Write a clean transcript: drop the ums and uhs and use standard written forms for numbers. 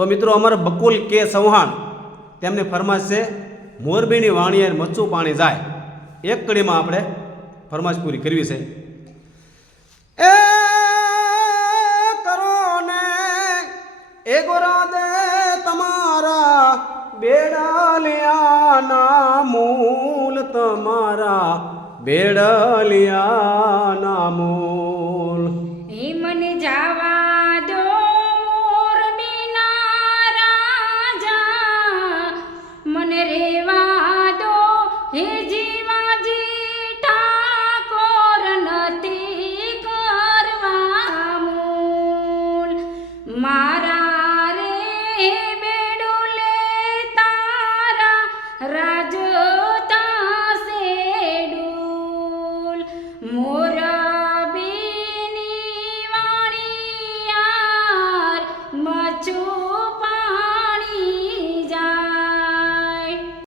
તો મિત્રો અમારા બકુલ કે ચૌહાણ તેમની ફરમાશ છે મોરબીની વાણીએ મચ્છું પાણી જાય, એક કડીમાં આપણે ફરમાશ પૂરી કરવી છે. એ કરો ને એ ગોરાદે તમારા બેડાલિયાના મૂલ, તમારા બેડાલિયાના મૂલ.